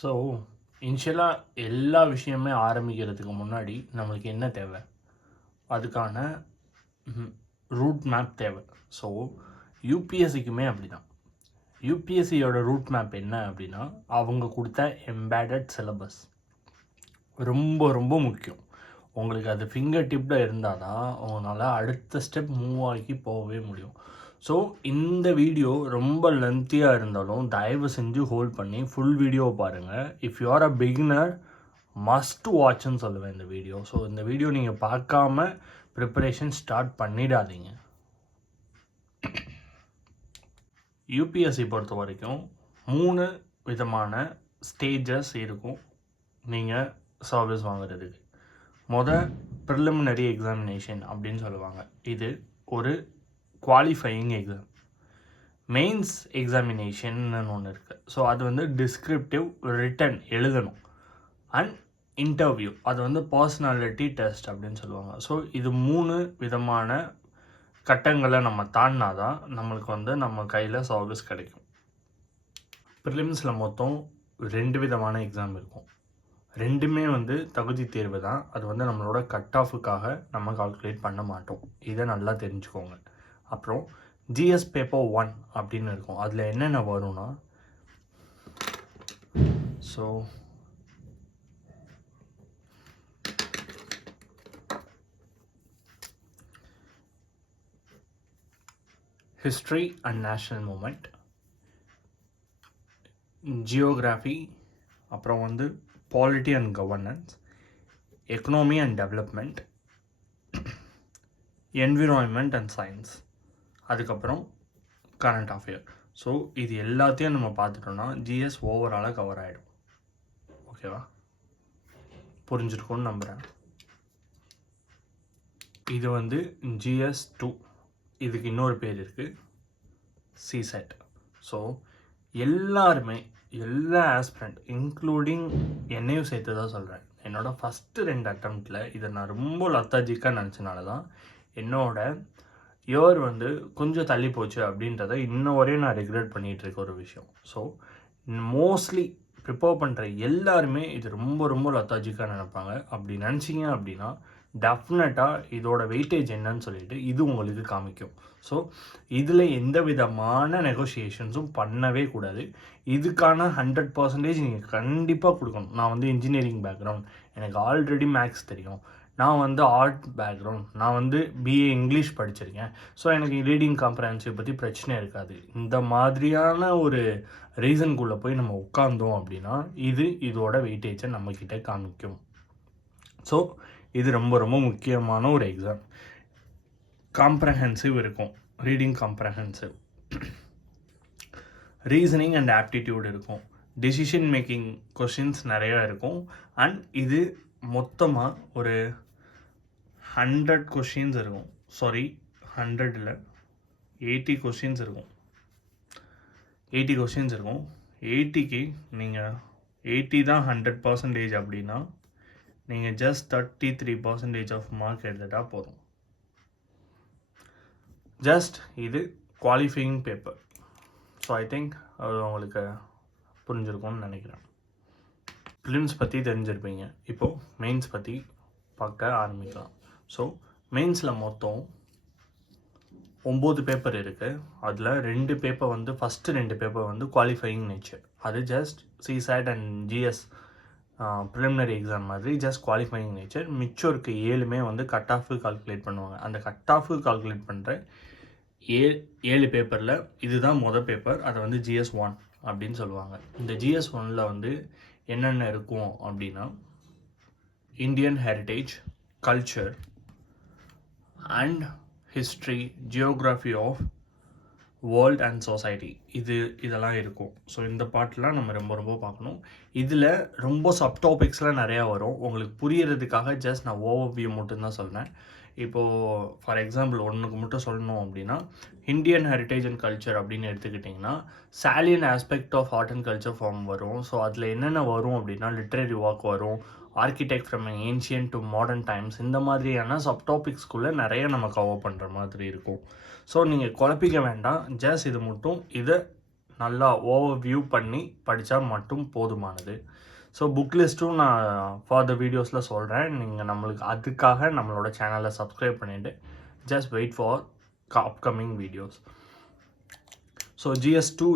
So இனிஷியலாக எல்லா விஷயமே ஆரம்பிக்கிறதுக்கு முன்னாடி நம்மளுக்கு என்ன தேவை? அதுக்கான ரூட் மேப் தேவை. ஸோ யூபிஎஸ்சிக்குமே அப்படி தான். யூபிஎஸ்சியோட ரூட் மேப் என்ன அப்படின்னா, அவங்க கொடுத்த எம்பேடட் சிலபஸ் ரொம்ப ரொம்ப முக்கியம். உங்களுக்கு அது ஃபிங்கர் டிப்பில் இருந்தால் தான் உங்களால் அடுத்த ஸ்டெப் மூவ் ஆகி போகவே முடியும். ஸோ இந்த வீடியோ ரொம்ப லென்த்தியாக இருந்தாலும் தயவு செஞ்சு ஹோல்ட் பண்ணி ஃபுல் வீடியோ பாருங்கள். If you are a beginner must வாட்ச்னு சொல்லுவேன் இந்த வீடியோ. ஸோ இந்த வீடியோ நீங்கள் பார்க்காம ப்ரிப்பரேஷன் ஸ்டார்ட் பண்ணிடாதீங்க. யூபிஎஸ்சி பொறுத்த வரைக்கும் 3 விதமான ஸ்டேஜஸ் இருக்கும் நீங்கள் சர்வீஸ் வாங்குறதுக்கு. ப்ரிலிமினரி எக்ஸாமினேஷன் அப்படின்னு சொல்லுவாங்க. இது ஒரு குவாலிஃபையிங் எக்ஸாம். மெயின்ஸ் எக்ஸாமினேஷன்னு ஒன்று இருக்குது. ஸோ அது வந்து டிஸ்கிரிப்டிவ் ரிட்டன் எழுதணும். அண்ட் இன்டர்வியூ அது வந்து பர்சனாலிட்டி டெஸ்ட் அப்படின்னு சொல்லுவாங்க. ஸோ இது 3 விதமான கட்டங்களை நம்ம தாண்டினா தான் நம்மளுக்கு வந்து நம்ம கையில் சர்வீஸ் கிடைக்கும். ப்ரிலிம்ஸில் மொத்தம் 2 விதமான எக்ஸாம் இருக்கும். 2மே வந்து தகுதி தேர்வு தான். அது வந்து நம்மளோட கட் ஆஃபுக்காக நம்ம கால்குலேட் பண்ண மாட்டோம். இதை நல்லா தெரிஞ்சுக்கோங்க. அப்புறம் ஜிஎஸ் பேப்பர் 1 அப்படின்னு இருக்கும். அதில் என்னென்ன வரும்னா, so history and national moment, geography, அப்புறம் வந்து polity and governance, economy and development, environment and science, அதுக்கப்புறம் கரண்ட் அஃபேர். ஸோ இது எல்லாத்தையும் நம்ம பார்த்துட்டோம்னா ஜிஎஸ் ஓவராலாக கவர் ஆகிடும். ஓகேவா? புரிஞ்சிருக்கும்னு நம்புகிறேன். இது வந்து ஜிஎஸ் 2. இதுக்கு இன்னொரு பேர் இருக்குது, சிசெட். ஸோ எல்லாருமே எல்லா ஆஸ்பிரண்ட் இன்க்ளூடிங் என்னையும் சேர்த்து தான் சொல்கிறேன். என்னோடய ஃபஸ்ட்டு 2 அட்டம்ப்டில் இதை நான் ரொம்ப லத்தாஜிக்காக நினச்சனால தான் என்னோட இயர் வந்து கொஞ்சம் தள்ளி போச்சு அப்படின்றத இன்ன வரையும் நான் ரெகுலேட் பண்ணிகிட்டு இருக்க ஒரு விஷயம். ஸோ மோஸ்ட்லி ப்ரிப்பேர் பண்ணுற எல்லாருமே இது ரொம்ப ரொம்ப லத்தாஜிக்காக நினைப்பாங்க. அப்படி நினச்சிங்க அப்படின்னா டெஃபினட்டாக இதோட வெயிட்டேஜ் என்னன்னு சொல்லிட்டு இது உங்களுக்கு காமிக்கும். ஸோ இதில் எந்த விதமான நெகோசியேஷன்ஸும் பண்ணவே கூடாது. இதுக்கான 100% நீங்கள் கண்டிப்பாக கொடுக்கணும். நான் வந்து இன்ஜினியரிங் பேக்ரவுண்ட், எனக்கு ஆல்ரெடி மேக்ஸ் தெரியும், நான் வந்து ஆர்ட் பேக்ரவுண்ட், நான் வந்து பிஏ இங்கிலீஷ் படிச்சிருக்கேன், ஸோ எனக்கு ரீடிங் காம்ப்ரஹென்சிவ் பற்றி பிரச்சனை இருக்காது. இந்த மாதிரியான ஒரு ரீசனுக்குள்ளே போய் நம்ம உட்காந்தோம் அப்படின்னா இதோட வெயிட்டேஜை நம்மக்கிட்ட காமிக்கும். ஸோ இது ரொம்ப ரொம்ப முக்கியமான ஒரு எக்ஸாம். காம்ப்ரஹென்சிவ் இருக்கும், reading comprehensive, reasoning and aptitude இருக்கும், டெசிஷன் மேக்கிங் கொஷின்ஸ் நிறையா இருக்கும். அண்ட் இது மொத்தமாக ஒரு 100 கொஷின்ஸ் இருக்கும். சாரி, 100 இல்லை, 80 கொஷின்ஸ் இருக்கும். 80 கொஷின்ஸ் இருக்கும். 80க்கு நீங்கள் 80 தான் 100% அப்படின்னா நீங்கள் ஜஸ்ட் 33% ஆஃப் மார்க் எடுத்துட்டால் போதும். ஜஸ்ட் இது qualifying paper. So I think அது உங்களுக்கு புரிஞ்சிருக்கும்னு நினைக்கிறேன். ப்ரிலிம்ஸ் பற்றி தெரிஞ்சிருப்பீங்க. இப்போது மெயின்ஸ் பற்றி பார்க்க ஆரம்பிக்கலாம். ஸோ மெயின்ஸில் மொத்தம் 9 பேப்பர் இருக்குது. அதில் 2 பேப்பர் வந்து ஃபஸ்ட்டு 2 பேப்பர் வந்து குவாலிஃபையிங் நேச்சர். அது just CSAT and GS preliminary exam மாதிரி ஜஸ்ட் குவாலிஃபையிங் நேச்சர். மிச்சம் இருக்க 7மே வந்து கட் ஆஃபு கால்குலேட் பண்ணுவாங்க. அந்த கட் ஆஃபு கால்குலேட் பண்ணுற 7 பேப்பரில் இதுதான் பேப்பர். அதை வந்து ஜிஎஸ் 1 அப்படின்னு சொல்லுவாங்க. இந்த ஜிஎஸ் 1ல் வந்து என்னென்ன இருக்கும் அப்படின்னா, Indian heritage, culture and history, geography of world and society, இதெல்லாம் இருக்கும். ஸோ இந்த பாட்டெலாம் நம்ம ரொம்ப ரொம்ப பார்க்கணும். இதில் ரொம்ப சப்டாபிக்ஸ்லாம் நிறையா வரும். உங்களுக்கு புரியறதுக்காக ஜஸ்ட் நான் ஓவர்வியூ மட்டும்தான் சொல்கிறேன். இப்போது ஃபார் எக்ஸாம்பிள் ஒன்றுக்கு மட்டும் சொல்லணும் அப்படின்னா, இந்தியன் ஹெரிட்டேஜ் அண்ட் கல்ச்சர் அப்படின்னு எடுத்துக்கிட்டிங்கன்னா salient aspect of art and culture form வரும். ஸோ அதில் என்னென்ன வரும் அப்படின்னா, லிட்ரரி ஒர்க் வரும், architect from ancient to modern times, இந்த மாதிரியான சப்டாபிக்ஸ்குள்ளே நிறைய நம்ம கவர் பண்ணுற மாதிரி இருக்கும். ஸோ நீங்கள் குழப்பிக்க வேண்டாம். ஜஸ்ட் இது மட்டும் இதை நல்லா ஓவர்வியூ பண்ணி படித்தா மட்டும் போதுமானது. ஸோ புக் லிஸ்ட்டும் நான் ஃபார் வீடியோஸில் சொல்கிறேன். நீங்கள் நம்மளுக்கு அதுக்காக நம்மளோட சேனலை சப்ஸ்கிரைப் பண்ணிவிட்டு just wait for upcoming videos. So GS2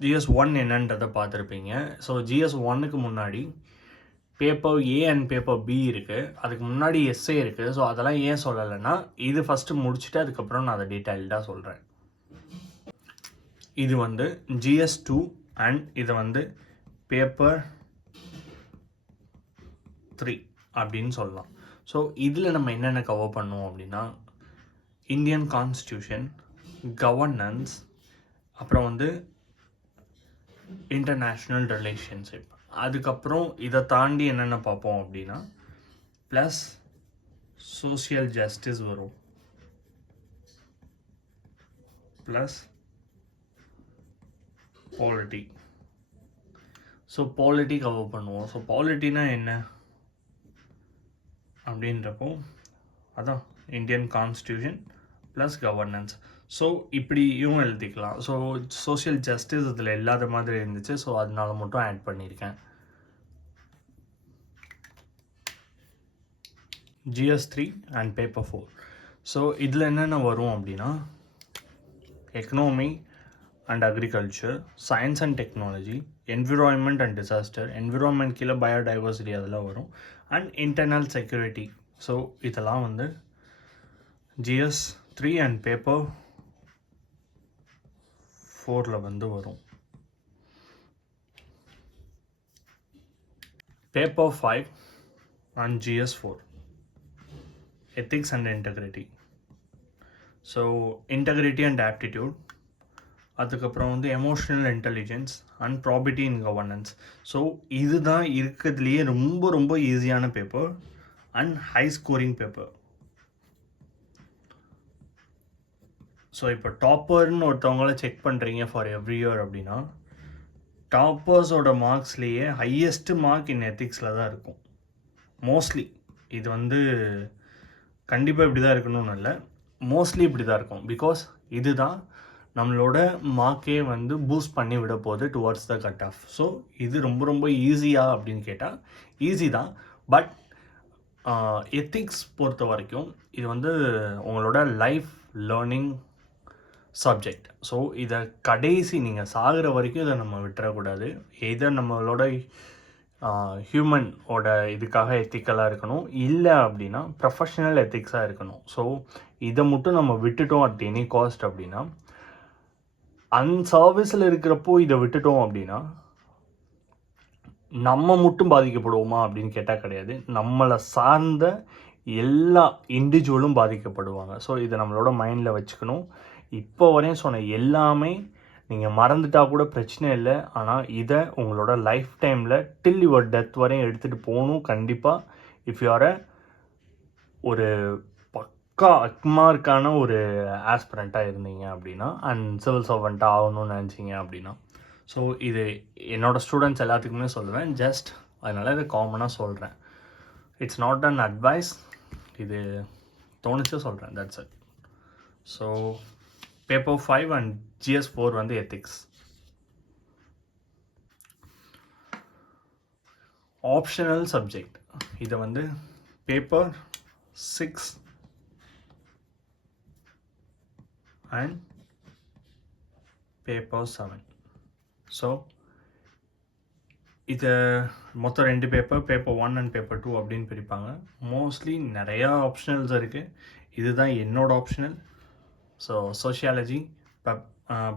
GS1 என்னன்றதை பார்த்துருப்பீங்க. ஸோ GS1க்கு முன்னாடி paper A and paper B இருக்குது. அதுக்கு முன்னாடி எஸ்ஏ இருக்குது. ஸோ அதெல்லாம் ஏன் சொல்லலைன்னா இது ஃபஸ்ட்டு முடிச்சுட்டு அதுக்கப்புறம் நான் அதை டீட்டெயில்டாக சொல்கிறேன். இது வந்து GS2 அண்ட் இதை வந்து பேப்பர் 3 அப்படின்னு சொல்லலாம். ஸோ இதில் நம்ம என்னென்ன கவர் பண்ணுவோம் அப்படின்னா இந்தியன் கான்ஸ்டியூஷன், கவர்னன்ஸ், அப்புறம் வந்து இன்டர்நேஷ்னல் ரிலேஷன்ஷிப். அதுக்கப்புறம் இதை தாண்டி என்னென்ன பார்ப்போம் அப்படின்னா ப்ளஸ் சோஷியல் ஜஸ்டிஸ் வரும், plus polity. So polity cover பண்ணுவோம். ஸோ பாலிட்டினா என்ன அப்படின்றப்போ அதான் Indian constitution plus governance. So இப்படியும் எழுதிக்கலாம். ஸோ சோஷியல் ஜஸ்டிஸ் இதில் இல்லாத மாதிரி இருந்துச்சு. ஸோ அதனால மட்டும் ஆட் பண்ணியிருக்கேன். GS3 and paper 4. ஸோ இதில் என்னென்ன வரும் அப்படின்னா economy and agriculture, science and technology, environment and disaster, environment கீழே பயோடைவர்சிட்டி அதெல்லாம் வரும், அண்ட் இன்டர்னல் செக்யூரிட்டி. ஸோ இதெல்லாம் வந்து GS3 அண்ட் பேப்பர் 4ல் வந்து வரும். Paper 5 and GS4 ethics and integrity. So integrity and aptitude, அதுக்கப்புறம் வந்து emotional intelligence and probity in governance. So இதுதான் இருக்கிறதுலையே ரொம்ப ரொம்ப ஈஸியான paper and high scoring paper. So இப்போ டாப்பர்னு ஒருத்தவங்கள செக் பண்ணுறீங்க ஃபார் எவ்ரி இயர் அப்படின்னா டாப்பர்ஸோட மார்க்ஸ்லேயே ஹையஸ்ட் மார்க் இன் எத்திக்ஸில் தான் இருக்கும் மோஸ்ட்லி. இது வந்து கண்டிப்பாக இப்படி தான் இருக்கணும்னு இல்லை, மோஸ்ட்லி இப்படி தான் இருக்கும். பிகாஸ் இதுதான் நம்மளோட மார்க்கே வந்து பூஸ்ட் பண்ணி விட போகுது towards the cut off. So இது ரொம்ப ரொம்ப ஈஸியாக அப்படின்னு கேட்டால் ஈஸி தான். பட் எத்திக்ஸ் பொறுத்த வரைக்கும் இது வந்து உங்களோட லைஃப் லேர்னிங் சப்ஜெக்ட். ஸோ இதை கடைசி நீங்கள் சாகிற வரைக்கும் இதை நம்ம விட்டுறக்கூடாது. இதை நம்மளோட ஹியூமனோட இதுக்காக எத்திக்கலாக இருக்கணும், இல்லை அப்படின்னா ப்ரொஃபஷ்னல் எத்திக்ஸாக இருக்கணும். ஸோ இதை மட்டும் நம்ம விட்டுட்டோம் அட் எனி காஸ்ட் அப்படின்னா சர்வீஸில் இருக்கிறப்போ இதை விட்டுட்டோம் அப்படின்னா நம்ம மட்டும் பாதிக்கப்படுவோமா அப்படின்னு கேட்டால் கிடையாது, நம்மளை சார்ந்த எல்லா இண்டிவிஜுவலும் பாதிக்கப்படுவாங்க. ஸோ இதை நம்மளோட மைண்டில் வச்சுக்கணும். இப்போ வரையும் சொன்ன எல்லாமே நீங்கள் மறந்துட்டா கூட பிரச்சனை இல்லை. ஆனால் இதை உங்களோட லைஃப் டைமில் டில் யுவர் டெத் வரையும் எடுத்துகிட்டு போகணும் கண்டிப்பாக. இஃப் யூ ஆர் ஒரு பக்கா அக்மார்க்கான ஒரு ஆஸ்பிரண்ட்டாக இருந்தீங்க அப்படின்னா அண்ட் சிவில் சர்வெண்ட்டாக ஆகணும்னு நினச்சிங்க அப்படின்னா. ஸோ இது என்னோடய ஸ்டூடெண்ட்ஸ் எல்லாத்துக்குமே சொல்லுவேன். ஜஸ்ட் அதனால் இதை காமனாக சொல்கிறேன். இட்ஸ் நாட் அன் அட்வைஸ், இது தோணுச்சு சொல்கிறேன், that's it. So paper 5 and GS4 வந்து எத்திக்ஸ். ஆப்ஷனல் சப்ஜெக்ட் இதை வந்து பேப்பர் 6 அண்ட் பேப்பர் 7. ஸோ இதை மொத்தம் 2 பேப்பர் 1 அண்ட் பேப்பர் 2 அப்படின்னு பிரிப்பாங்க. மோஸ்ட்லி நிறையா ஆப்ஷனல்ஸ் இருக்குது. இதுதான் என்னோட optional. So sociology,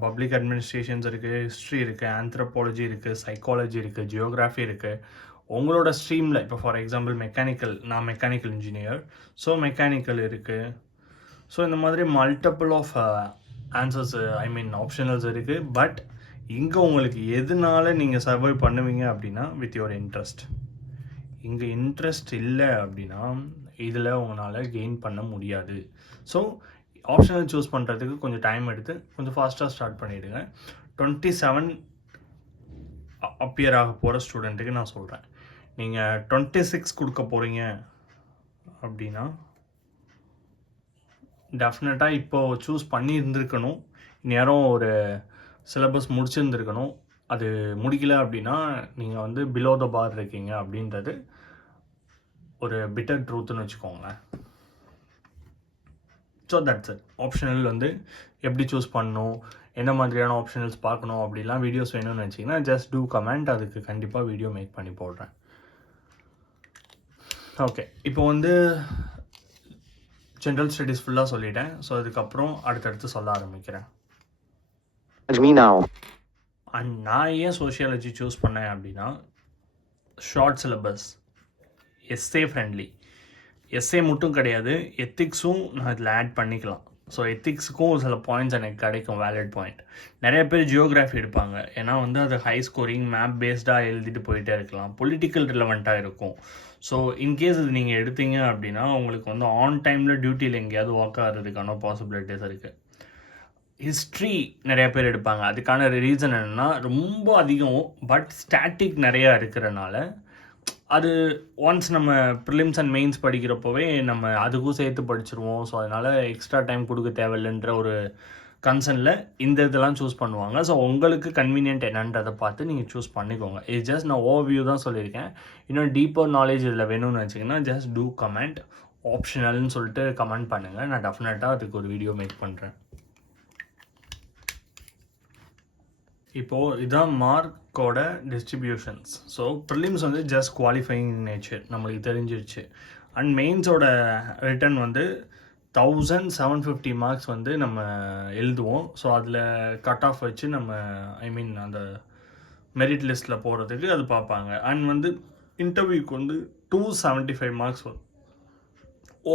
public administrations இருக்குது, ஹிஸ்ட்ரி இருக்குது, ஆந்த்ரோபாலஜி இருக்குது, சைக்காலஜி இருக்குது, ஜியோகிராஃபி இருக்குது. உங்களோட ஸ்ட்ரீமில் இப்போ ஃபார் எக்ஸாம்பிள் மெக்கானிக்கல், நான் மெக்கானிக்கல் இன்ஜினியர், ஸோ மெக்கானிக்கல் இருக்குது. ஸோ இந்த மாதிரி மல்டிபிள் ஆஃப் ஆன்சர்ஸ் ஆப்ஷனல்ஸ் இருக்குது. பட் இங்கே உங்களுக்கு எதனால நீங்கள் சர்வை பண்ணுவீங்க அப்படின்னா வித் யுவர் இன்ட்ரெஸ்ட். இங்கே இன்ட்ரெஸ்ட் இல்லை அப்படின்னா இதில் உங்களால் கெயின் பண்ண முடியாது. ஸோ ஆப்ஷனல் சூஸ் பண்ணுறதுக்கு கொஞ்சம் டைம் எடுத்து கொஞ்சம் ஃபாஸ்ட்டாக ஸ்டார்ட் பண்ணிவிடுங்க. 27 அப்பியர் ஆக போகிற ஸ்டூடெண்ட்டுக்கு நான் சொல்கிறேன், நீங்கள் 26 கொடுக்க போகிறீங்க அப்படின்னா டெஃபினட்டாக இப்போது சூஸ் பண்ணி இருந்திருக்கணும். நேரம் ஒரு சிலபஸ் முடிச்சிருந்துருக்கணும். அது முடிக்கல அப்படின்னா நீங்கள் வந்து பிலோ த பார் இருக்கீங்க அப்படின்றது ஒரு பிட்டர் ட்ரூத்துன்னு வச்சுக்கோங்களேன். So that's it. ஆப்ஷனல் வந்து எப்படி சூஸ் பண்ணணும், என்ன மாதிரியான ஆப்ஷனல்ஸ் பார்க்கணும் அப்படிலாம் வீடியோஸ் வேணும்னு வச்சிங்கன்னா ஜஸ்ட் டூ கமெண்ட், அதுக்கு கண்டிப்பாக வீடியோ மேக் பண்ணி போடுறேன். ஓகே, இப்போ வந்து ஜென்ரல் ஸ்டடீஸ் ஃபுல்லாக சொல்லிட்டேன். ஸோ அதுக்கப்புறம் அடுத்தடுத்து சொல்ல ஆரம்பிக்கிறேன். அண்ட் நான் ஏன் சோஷியாலஜி சூஸ் பண்ணேன் அப்படின்னா, short syllabus, essay friendly. Essay மட்டும் கிடையாது, எத்திக்ஸும் நான் இதில் ஆட் பண்ணிக்கலாம். ஸோ எத்திக்ஸுக்கும் சில பாயிண்ட்ஸ் எனக்கு கிடைக்கும், வேலிட் பாயிண்ட். நிறைய பேர் ஜியோகிராஃபி எடுப்பாங்க, ஏன்னா வந்து அது ஹை ஸ்கோரிங் மேப் பேஸ்டாக எழுதிட்டு போயிட்டே இருக்கலாம், பொலிட்டிக்கல் ரிலவெண்ட்டாக இருக்கும். ஸோ இன்கேஸ் இது நீங்கள் எடுத்தீங்க அப்படின்னா உங்களுக்கு வந்து ஆன் டைமில் டியூட்டியில் எங்கேயாவது ஒர்க் ஆகிறதுக்கான பாசிபிலிட்டிஸ் இருக்குது. ஹிஸ்ட்ரி நிறைய பேர் எடுப்பாங்க, அதுக்கான ரீசன் என்னென்னா ரொம்ப அதிகம், பட் ஸ்டாட்டிக் நிறையா இருக்கிறனால அது ஒன்ஸ் நம்ம ப்ரிலிம்ஸ் அண்ட் மெயின்ஸ் படிக்கிறப்போவே நம்ம அதுக்கும் சேர்த்து படிச்சிருவோம். ஸோ அதனால் எக்ஸ்ட்ரா டைம் கொடுக்க தேவையில்லைன்ற ஒரு கன்சர்னில் இந்த இதெல்லாம் சூஸ் பண்ணுவாங்க. ஸோ உங்களுக்கு கன்வீனியன்ட் என்னன்றதை பார்த்து நீங்கள் சூஸ் பண்ணிக்கோங்க. இது ஜஸ்ட் நான் ஓவர்வியூ தான் சொல்லியிருக்கேன். இன்னும் டீப்பர் நாலேஜ் இதில் வேணும்னு வச்சிங்கன்னா ஜஸ்ட் டூ கமெண்ட், ஆப்ஷனல்னு சொல்லிட்டு கமெண்ட் பண்ணுங்கள். நான் டெஃபினட்டாக அதுக்கு ஒரு வீடியோ மேக் பண்ணுறேன். இப்போது இதுதான் மார்க்கோட டிஸ்ட்ரிபியூஷன்ஸ். ஸோ ப்ரிலிம்ஸ் வந்து ஜஸ்ட் குவாலிஃபைங் நேச்சர் நம்மளுக்கு தெரிஞ்சிருச்சு. அண்ட் மெயின்ஸோட ரிட்டன் வந்து 1750 மார்க்ஸ் வந்து நம்ம எழுதுவோம். ஸோ அதில் கட் ஆஃப் வச்சு நம்ம அந்த மெரிட் லிஸ்ட்டில் போகிறதுக்கு அது பார்ப்பாங்க. அண்ட் வந்து இன்டர்வியூக்கு வந்து 275 மார்க்ஸ் வரும்.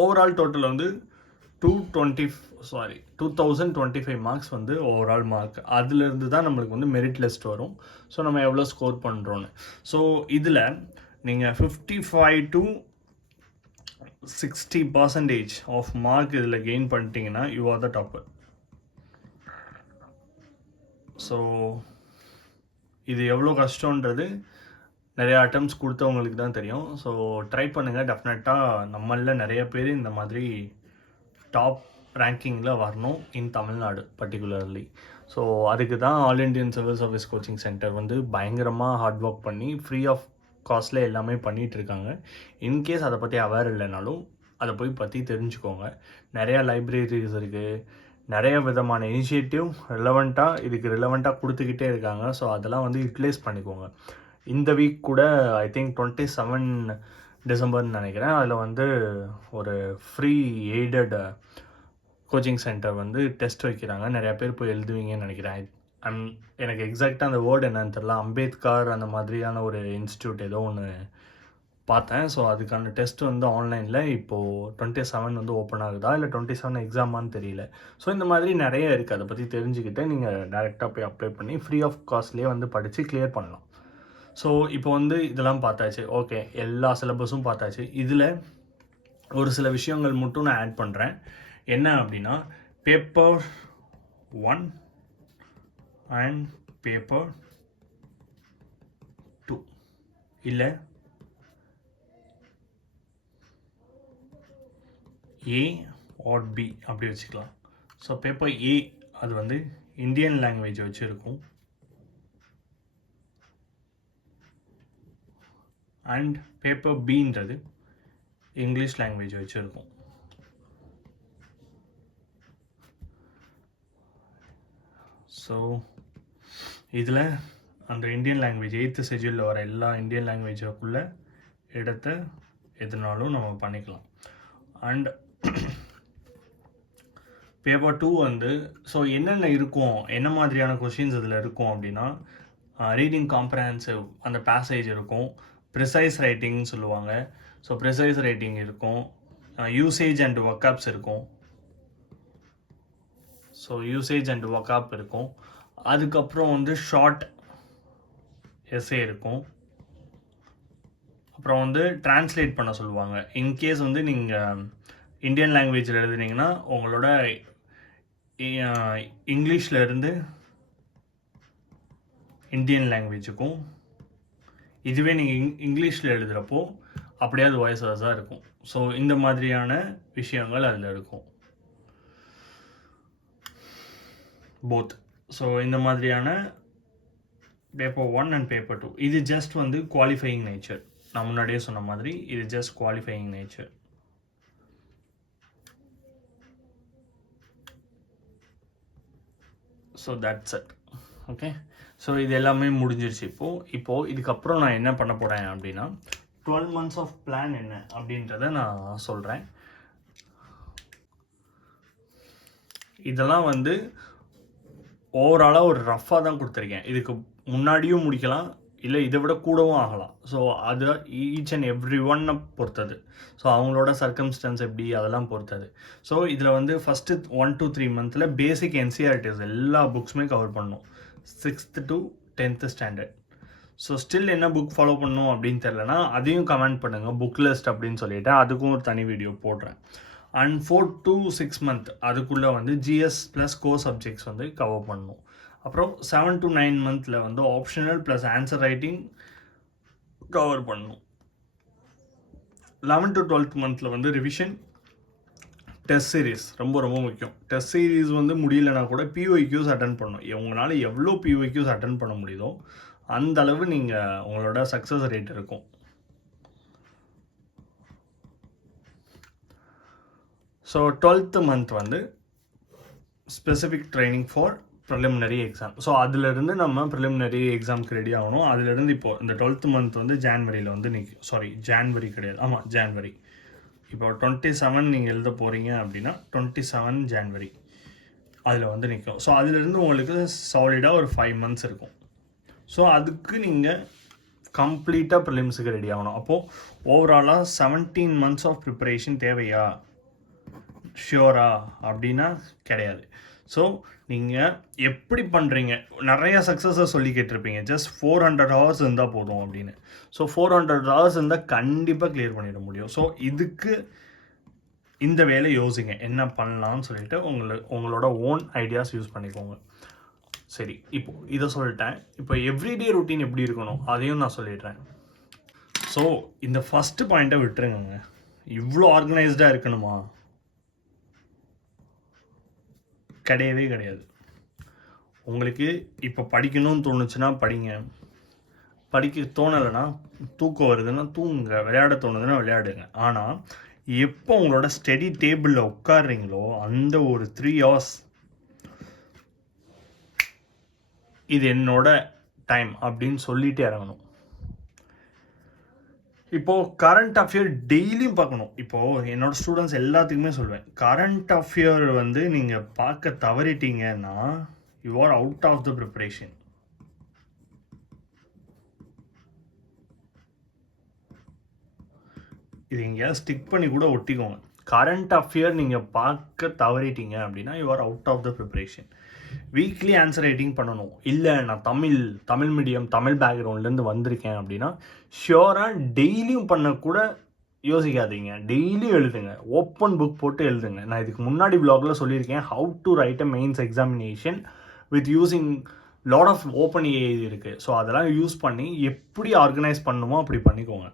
ஓவரால் டோட்டல் வந்து 2025 மார்க்ஸ் வந்து ஓவரால் மார்க். அதுலேருந்து தான் நம்மளுக்கு வந்து மெரிட் லிஸ்ட் வரும். ஸோ நம்ம எவ்வளோ ஸ்கோர் பண்ணுறோன்னு. ஸோ இதில் நீங்கள் 55 to 60% ஆஃப் மார்க் இதில் கெயின் பண்ணிட்டீங்கன்னா you are the topper. So இது எவ்வளோ கஷ்டன்றது நிறையா அட்டம்ப்ட்ஸ் கொடுத்தவங்களுக்கு தான் தெரியும். ஸோ ட்ரை பண்ணுங்கள், டெஃபினட்டாக நம்மளில் நிறைய பேர் இந்த மாதிரி டாப் ரேங்கிங்கில் வரணும் இன் தமிழ்நாடு பர்டிகுலர்லி. ஸோ அதுக்கு தான் all Indian civil service coaching centre வந்து பயங்கரமாக ஹார்ட் ஒர்க் பண்ணி ஃப்ரீ ஆஃப் காஸ்ட்டில் எல்லாமே பண்ணிகிட்ருக்காங்க. இன்கேஸ் அதை பற்றி அவேர் இல்லைனாலும் அதை போய் பற்றி தெரிஞ்சுக்கோங்க. நிறையா லைப்ரரிஸ் இருக்குது, நிறைய விதமான இனிஷியேட்டிவ் ரிலவெண்ட்டாக கொடுத்துக்கிட்டே இருக்காங்க. ஸோ அதெல்லாம் வந்து யூட்டிலைஸ் பண்ணிக்கோங்க. இந்த வீக் கூட ஐ திங்க் 27 டிசம்பர்னு நினைக்கிறேன், அதில் வந்து ஒரு ஃப்ரீ எய்டட் கோச்சிங் சென்டர் வந்து டெஸ்ட் வைக்கிறாங்க. நிறையா பேர் போய் எழுதுவீங்கன்னு நினைக்கிறேன். எனக்கு எக்ஸாக்டாக அந்த வேர்டு என்னன்னு தெரியல, அம்பேத்கர் அந்த மாதிரியான ஒரு இன்ஸ்டியூட் ஏதோ ஒன்று பார்த்தேன். ஸோ அதுக்கான டெஸ்ட் வந்து ஆன்லைனில் இப்போது 27 வந்து ஓப்பன் ஆகுதா இல்லை 27 எக்ஸாமான்னு தெரியல. ஸோ இந்த மாதிரி நிறைய இருக்குது, அதை பற்றி தெரிஞ்சுக்கிட்டு நீங்கள் டேரெக்டாக போய் அப்ளை பண்ணி ஃப்ரீ ஆஃப் காஸ்ட்லேயே வந்து படித்து கிளியர் பண்ணலாம். ஸோ இப்போ வந்து இதெல்லாம் பார்த்தாச்சு, ஓகே, எல்லா சிலபஸும் பார்த்தாச்சு. இதில் ஒரு சில விஷயங்கள் மட்டும் நான் ஆட் பண்ணுறேன். என்ன அப்படின்னா, பேப்பர் 1 அண்ட் பேப்பர் 2 இல்லை A or B அப்படி வச்சுக்கலாம். ஸோ பேப்பர் A அது வந்து இந்தியன் லாங்குவேஜ் வச்சு இருக்கும். அண்ட் பேப்பர் பின்றது இங்கிலீஷ் லாங்குவேஜ் வச்சுருக்கும். ஸோ இதில் அந்த இந்தியன் லாங்குவேஜ் 8th ஷெட்யூலில் வர எல்லா இந்தியன் லாங்குவேஜுக்குள்ளே இடத்த எதுனாலும் நம்ம பண்ணிக்கலாம். அண்ட் பேப்பர் 2 வந்து ஸோ என்னென்ன இருக்கும், என்ன மாதிரியான கொஷின்ஸ் இதில் இருக்கும் அப்படின்னா, ரீடிங் காம்ப்ரஹென்சிவ் அந்த பேசேஜ் இருக்கும், ப்ரிசைஸ் ரைட்டிங்னு சொல்லுவாங்க. ஸோ ப்ரிசைஸ் ரைட்டிங் இருக்கும், யூசேஜ் அண்ட் வொக்காப்ஸ் இருக்கும். ஸோ யூசேஜ் அண்ட் வொக்காப் இருக்கும். அதுக்கப்புறம் வந்து ஷார்ட் எஸ்ஏ இருக்கும். அப்புறம் வந்து டிரான்ஸ்லேட் பண்ண சொல்லுவாங்க. இன்கேஸ் வந்து நீங்கள் இந்தியன் லாங்குவேஜில் எழுதுனீங்கன்னா உங்களோட இங்கிலீஷில் இருந்து இந்தியன் லாங்குவேஜுக்கும், இதுவே நீங்கள் இங்கிலீஷில் எழுதுகிறப்போ அப்படியே அது வாய்ஸ் வாய்ஸாக இருக்கும். ஸோ இந்த மாதிரியான விஷயங்கள் அதில் இருக்கும். போத் ஸோ இந்த மாதிரியான பேப்பர் 1 அண்ட் பேப்பர் 2 இது ஜஸ்ட் வந்து குவாலிஃபையிங் நேச்சர். நான் முன்னாடியே சொன்ன மாதிரி இது just qualifying nature. So that's it. Okay, so இது எல்லாமே முடிஞ்சிருச்சு. இப்போது இதுக்கப்புறம் நான் என்ன பண்ண போகிறேன் அப்படின்னா 12 months ஆஃப் பிளான் என்ன அப்படின்றத நான் சொல்கிறேன். இதெல்லாம் வந்து ஓவராலாக ஒரு ரஃப்பாக தான் கொடுத்துருக்கேன். இதுக்கு முன்னாடியும் முடிக்கலாம், இல்லை இதை விட கூடவும் ஆகலாம். ஸோ அது ஈச் அண்ட் எவ்ரி ஒன்னை பொறுத்தது. ஸோ அவங்களோட சர்க்கம்ஸ்டன்ஸ் எப்படி அதெல்லாம் பொறுத்தது. ஸோ இதில் வந்து first 1 to 3 months basic NCERTs எல்லா புக்ஸுமே கவர் பண்ணணும், 6th to 10th standard. So still என்ன புக் ஃபாலோ பண்ணணும் அப்படின்னு தெரிலனா அதையும் கமெண்ட் பண்ணுங்கள், புக் லிஸ்ட் அப்படின்னு சொல்லிவிட்டு அதுக்கும் ஒரு தனி வீடியோ போடுறேன். அண்ட் 4 to 6 months அதுக்குள்ளே வந்து ஜிஎஸ் ப்ளஸ் கோர் சப்ஜெக்ட்ஸ் வந்து கவர் பண்ணணும். அப்புறம் 7 to 9 months வந்து optional plus answer writing cover பண்ணணும். 11 to 12th month வந்து ரிவிஷன், டெஸ்ட் சீரீஸ் ரொம்ப ரொம்ப முக்கியம். டெஸ்ட் சீரீஸ் வந்து முடியலனா கூட பிஒய்க்யூஸ் அட்டன் பண்ணணும். உங்களால் எவ்வளோ பிஒய்க்யூஸ் அட்டன் பண்ண முடியுதோ அந்த அளவு நீங்கள் உங்களோட சக்ஸஸ் ரேட் இருக்கும். ஸோ 12th month வந்து specific training for preliminary exam. So அதிலிருந்து நம்ம ப்ரிலிமினரி எக்ஸாமுக்கு ரெடி ஆகணும். அதிலிருந்து இப்போது இந்த 12th month வந்து ஜான்வரியில் வந்து ஜான்வரி கிடையாது, ஆமாம் ஜான்வரி. இப்போ 27 நீங்கள் எழுத போகிறீங்க அப்படின்னா 27 ஜான்வரி அதில் வந்து நிற்கும். ஸோ அதிலிருந்து உங்களுக்கு சாலிடாக ஒரு 5 months இருக்கும். ஸோ அதுக்கு நீங்கள் கம்ப்ளீட்டாக ப்ரிலிம்ஸுக்கு ரெடி ஆகணும். அப்போது ஓவராலாக 17 months ஆஃப் ப்ரிப்பரேஷன் தேவையா, ஷியோரா அப்படின்னா கிடையாது. ஸோ நீங்கள் எப்படி பண்ணுறீங்க, நிறையா சக்ஸஸை சொல்லி கேட்டிருப்பீங்க, ஜஸ்ட் 400 hours இருந்தால் போதும் அப்படின்னு. ஸோ 400 hours இருந்தால் கண்டிப்பாக கிளியர் பண்ணிட முடியும். ஸோ இதுக்கு இந்த வேலை யோசிங்க, என்ன பண்ணலாம்னு சொல்லிட்டு உங்களோட ஓன் ஐடியாஸ் யூஸ் பண்ணிக்கோங்க. சரி, இப்போது இதை சொல்லிட்டேன். இப்போ எவ்ரிடே ரொட்டீன் எப்படி இருக்கணும் அதையும் நான் சொல்லிடுறேன். ஸோ இந்த ஃபஸ்ட்டு பாயிண்ட்டை விட்டுருங்க. இவ்வளோ ஆர்கனைஸ்டாக இருக்கணுமா? கிடையவே கிடையாது. உங்களுக்கு இப்போ படிக்கணும்னு தோணுச்சுன்னா படிங்க, படிக்க தோணலைன்னா தூக்கம் வருதுன்னா தூங்குங்க, விளையாட தோணுதுன்னா விளையாடுங்க. ஆனால் எப்போ உங்களோட ஸ்டடி டேபிளில் உட்காடுறீங்களோ அந்த ஒரு 3 hours இது என்னோட டைம் அப்படின்னு சொல்லிகிட்டே இறங்கணும். இப்போது கரண்ட் அஃபேர் டெய்லியும் பார்க்கணும். இப்போது என்னோடய ஸ்டூடெண்ட்ஸ் எல்லாத்துக்குமே சொல்லுவேன், கரண்ட் அஃபேர் வந்து நீங்கள் பார்க்க தவறிட்டீங்கன்னா you are out of the preparation. இது எங்கேயாவது ஸ்டிக் பண்ணி கூட ஒட்டிக்கோங்க. கரண்ட் அஃபேர் நீங்கள் பார்க்க தவறிட்டீங்க அப்படின்னா you are out of the preparation. Weekly answer writing பண்ணணும். இல்லை நான் தமிழ் மீடியம் தமிழ் பேக்ரவுண்ட்லேருந்து வந்திருக்கேன் அப்படின்னா ஷியோராக டெய்லியும் பண்ணக்கூட யோசிக்காதீங்க, டெய்லியும் எழுதுங்க, ஓப்பன் புக் போட்டு எழுதுங்க. நான் இதுக்கு முன்னாடி வ்ளாகில் சொல்லியிருக்கேன், how to write a mains examination with using lot of open AI இருக்குது. ஸோ அதெல்லாம் யூஸ் பண்ணி எப்படி ஆர்கனைஸ் பண்ணணுமோ அப்படி பண்ணிக்கோங்க.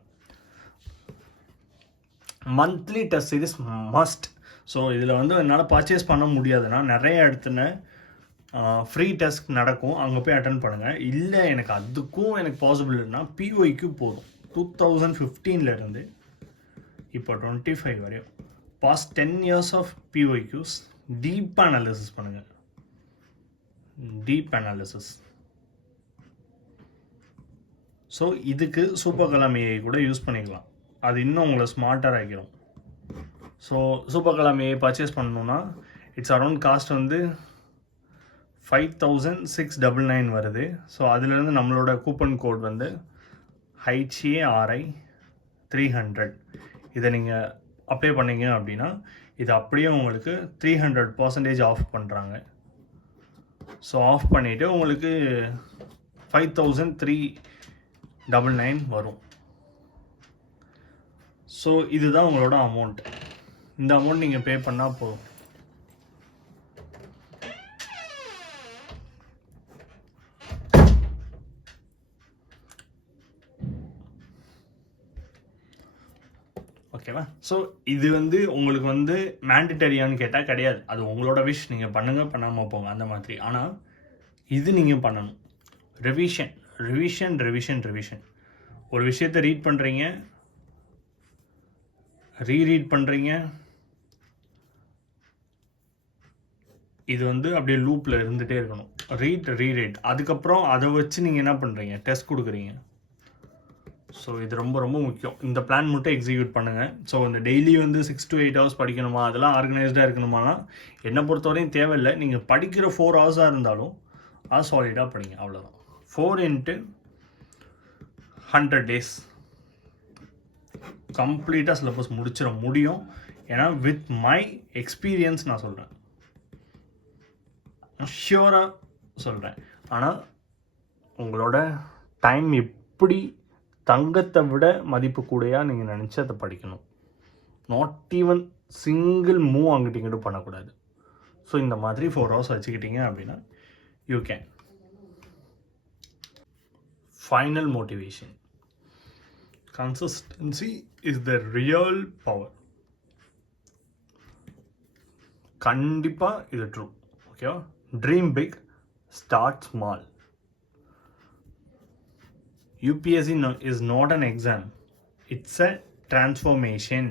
Monthly test series must. So இதில் வந்து என்னால் பர்ச்சேஸ் பண்ண முடியாதுன்னா நிறைய இடத்துல ஃப்ரீ டெஸ்ட் நடக்கும், அங்கே போய் அட்டன் பண்ணுங்கள். இல்லை எனக்கு அதுக்கும் எனக்கு பாசிபிள் இல்லைன்னா பிஒய்க்கு போதும். 2015 இப்போ 25 வரையும் past 10 years of PYQs deep analysis பண்ணுங்கள். Deep analysis. ஸோ இதுக்கு சூப்பர் கலாம் ஏஐ கூட யூஸ் பண்ணிக்கலாம், அது இன்னும் உங்களை ஸ்மார்ட்டாக ஆகிடும். So super Kalam AI purchase பண்ணணுன்னா இட்ஸ் அரௌண்ட் காஸ்ட் வந்து 5699 வருது. ஸோ அதிலிருந்து நம்மளோட கூப்பன் கோட் வந்து HARI 300. இதை நீங்கள் அப்ளை பண்ணிங்க அப்படின்னா இது அப்படியே உங்களுக்கு 300% ஆஃப் பண்ணுறாங்க. ஸோ ஆஃப் பண்ணிவிட்டு உங்களுக்கு 5399 வரும். ஸோ இதுதான் உங்களோட அமௌண்ட். இந்த அமௌண்ட் நீங்கள் பே பண்ணால் போதும். ஓகேவா? ஸோ இது வந்து உங்களுக்கு வந்து மேண்டிட்டரியான்னு கேட்டால் கிடையாது, அது உங்களோட விஷ், நீங்கள் பண்ணுங்கள் பண்ணாமல் போங்க அந்த மாதிரி. ஆனால் இது நீங்கள் பண்ணணும். Revision revision revision revision. ஒரு விஷயத்தை ரீட் பண்ணுறீங்க, ரீட் பண்ணுறீங்க, இது வந்து அப்படியே லூப்பில் இருந்துகிட்டே இருக்கணும். ரீட் அதுக்கப்புறம் அதை வச்சு நீங்கள் என்ன பண்ணுறீங்க, டெஸ்ட் கொடுக்குறீங்க. ஸோ இது ரொம்ப ரொம்ப முக்கியம். இந்த பிளான் மட்டும் எக்ஸிக்யூட் பண்ணுங்கள். ஸோ இந்த டெய்லி வந்து 6 to 8 hours படிக்கணுமா, அதெல்லாம் ஆர்கனைஸ்டாக இருக்கணுமானா என்னை பொறுத்தவரையும் தேவையில்லை. நீங்கள் படிக்கிற 4 hours இருந்தாலும் அது சாலிடாக படிங்க, அவ்வளோதான். 4 into 100 days கம்ப்ளீட்டாக சிலபஸ் முடிச்சிட முடியும். ஏன்னா வித் மை எக்ஸ்பீரியன்ஸ் நான் சொல்கிறேன், ஷியோராக சொல்கிறேன். ஆனால் உங்களோட டைம் எப்படி தங்கத்தை விட மதிப்பு கூடையாக நீங்கள் நினச்சி அதை படிக்கணும். நாட் ஈவன் சிங்கிள் மூவ் அங்கிட்டு இங்கிட்டு பண்ணக்கூடாது. ஸோ இந்த மாதிரி 4 hours வச்சுக்கிட்டீங்க அப்படின்னா you can. Final motivation. Consistency is the real power. கண்டிப்பாக இது ட்ரூ. ஓகேவா? Dream big, start small. UPSC is not an exam, it's a transformation.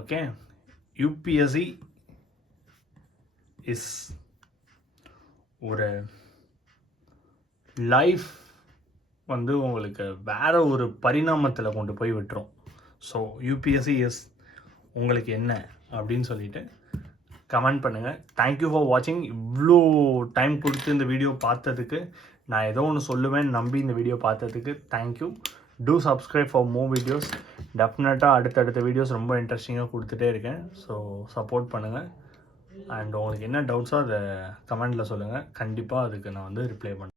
Okay, UPSC is ஒரு லைஃப் வந்து உங்களுக்கு வேற ஒரு பரிணாமத்தில் கொண்டு போய் விட்டுரும். ஸோ UPSC இஸ் உங்களுக்கு என்ன அப்படின்னு சொல்லிட்டு கமெண்ட் பண்ணுங்கள். தேங்க்யூ ஃபார் வாட்சிங். இவ்வளோ டைம் கொடுத்து இந்த வீடியோ பார்த்ததுக்கு, நான் ஏதோ ஒன்று சொல்லுவேன் நம்பி இந்த வீடியோ பார்த்ததுக்கு thank you. Two subscribe for more videos. டெஃபினட்டாக அடுத்தடுத்த வீடியோஸ் ரொம்ப இன்ட்ரெஸ்டிங்காக கொடுத்துட்டே இருக்கேன். ஸோ சப்போர்ட் பண்ணுங்கள். அண்ட் உங்களுக்கு என்ன டவுட்ஸோ அதை கமெண்டில் சொல்லுங்கள். கண்டிப்பாக அதுக்கு நான் வந்து ரிப்ளை பண்ணுறேன்.